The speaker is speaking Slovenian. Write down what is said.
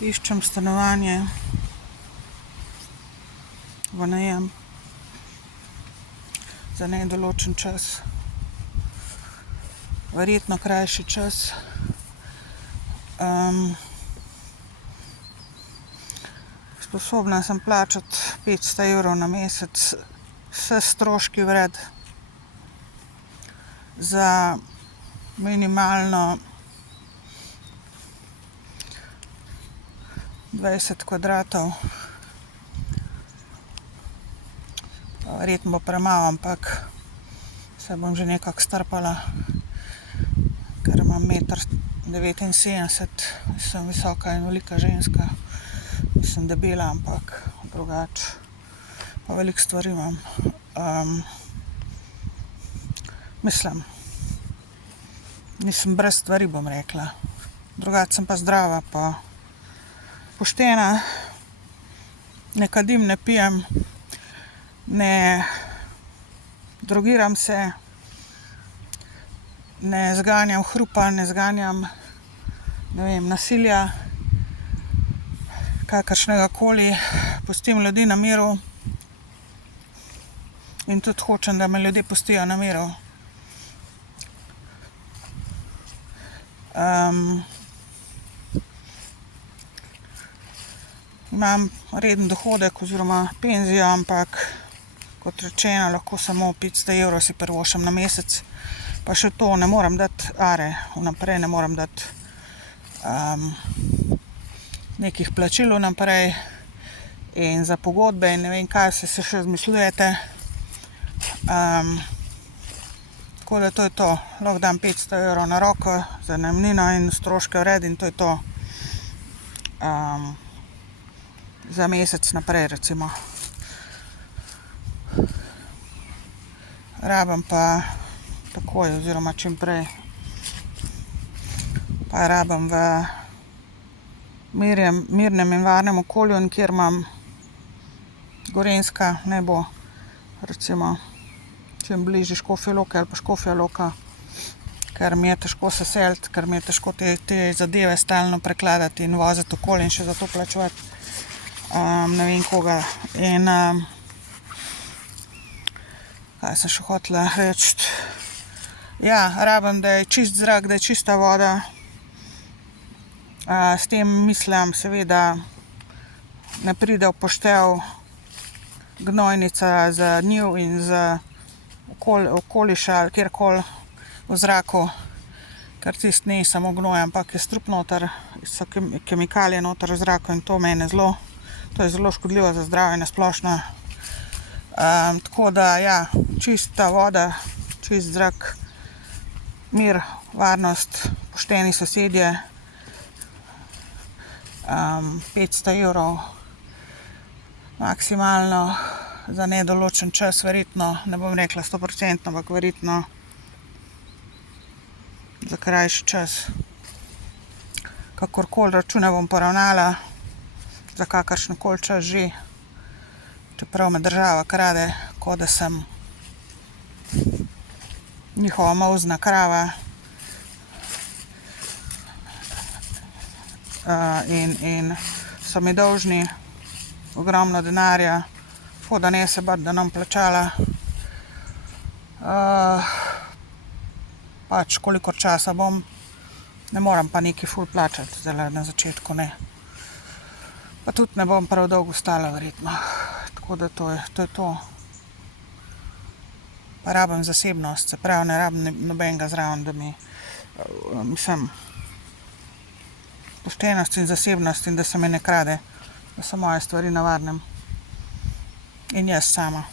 Iščem stanovanje v najem za nedoločen čas, verjetno krajši čas. Sposobna sem plačati 500 evrov na mesec, vse stroški vred, za minimalno 20 kvadratov. Verjetno bo premalo, ampak se bom že nekako strpala, ker imam 1,79 m, sem visoka in velika ženska, nisem debela, ampak drugače pa veliko stvari imam. Nisem brez stvari, bom rekla. Drugače sem pa zdrava, pa poštena, ne kadim, ne pijem, ne drogiram se, ne zganjam hrupa, ne zganjam, nasilja, kakršnega koli, pustim ljudi na miru in tudi hočem, da me ljudje pustijo na miru. Imam reden dohodek oziroma penzijo, ampak kot rečeno, lahko samo 500 evrov si privoščim na mesec, pa še to ne morem dati vnaprej, ne morem dati nekih plačil vnaprej in za pogodbe in ne vem kaj se še izmišljujete. Tako da to je to, lahko dam 500 evrov na roko za najemnino in stroške vred in to je to. Za mesec naprej, recimo. Rabim pa takoj oziroma čim prej. Pa rabim v mirnem in varnem okolju, in kjer imam Gorenjska, naj bo recimo čim bližje Škofje Loke ali pa Škofja Loka, ker mi je težko se seliti, ker mi je težko te zadeve stalno prekladati in voziti okoli in še za to plačevati ne vem koga. In kaj sem še hotela reči? Ja, rabim, da je čist zrak, da je čista voda. S tem mislim, seveda, ne pride v poštev gnojnica z njiv in z okoliša ali kjerkoli v zraku, ker tisto ni samo gnoj, ampak je strup noter, so kemikalije noter v zraku in to je zelo škodljivo za zdravje na splošno. Tako da, ja, čista voda, čist zrak, mir, varnost, pošteni sosedje, 500 evrov maksimalno za nedoločen čas, verjetno, ne bom rekla 100%, ampak verjetno za krajši čas. Kakorkoli račune bom poravnala, za kakršenkoli čas že, čeprav me država krade, kot da sem njihova molzna krava. In so mi dolžni ogromno denarja, tako da ne se bati, da ne bom plačala. Pač kolikor časa bom, ne moram pa nekaj ful plačati, zdaj na začetku ne. Pa tudi ne bom prav dolgo ostala, verjetno. Tako da to je to. Pa rabim zasebnost, se pravi, ne rabim nobenega zraven, da mi, poštenost in zasebnost in da se mi ne krade, da so moje stvari na varnem. In jaz sama.